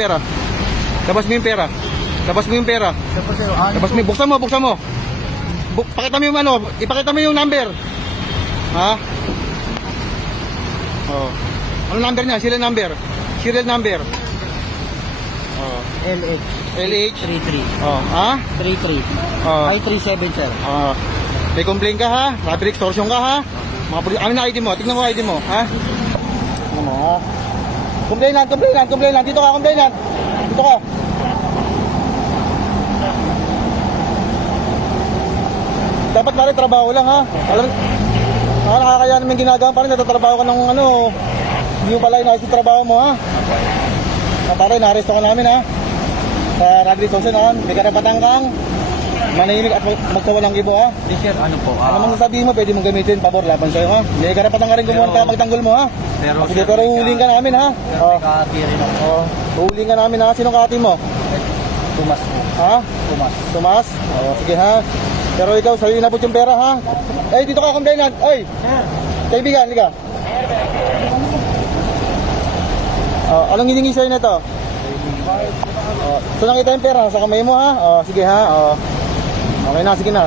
Pera. Labas mo yung pera. Labas mo yung pera. Labas mo, buksan mo, buksan mo. Pakita mo yung ano, ipakita mo yung number. Ha? Oh. Ano number niya? Serial number. Serial number. Oh. LH 33. Oh, ha? 33. Oh. 537, sir. Oh. May complaint ka ha? Robbery extortion ka ha? Mga pulis, ano na ID mo? Tignan mo ID mo, ha? Ano mo, ha? Complainant. Dito ka, complainant. Dito ka. Dapat pare, trabaho lang, ha? Alam, nakakaya naman ginagawa, pare, natatrabaho ka ng ano, hindi mo pala inayos yung trabaho mo, ha? Pare, na-arresto ka namin, ha? Sa robbery extortion, ha? May karapatan kang manahimik at magsawalang ibo, ha? Sir, ano po? Ano mang sasabihin mo, pwede mong gamitin, pabor, laban sa'yo, ha? May karapatan ka rin gumawa ng pagtanggol mo, ha? Pero huhuling ka namin, ha? Pero may kahati rin ako. Huhuling ka namin, ha? Sinong kahati mo? Tumas po. Ha? Tumas. Sige, ha? Pero ikaw, sa'yo inabot yung pera, ha? Ay, dito ka, complainant. Ay! Kaibigan, liga. Anong hiningi sa'yo na ito? Ito nakita yung pera, sa kamay mo, ha? Sige, ha? Okay na, sige na.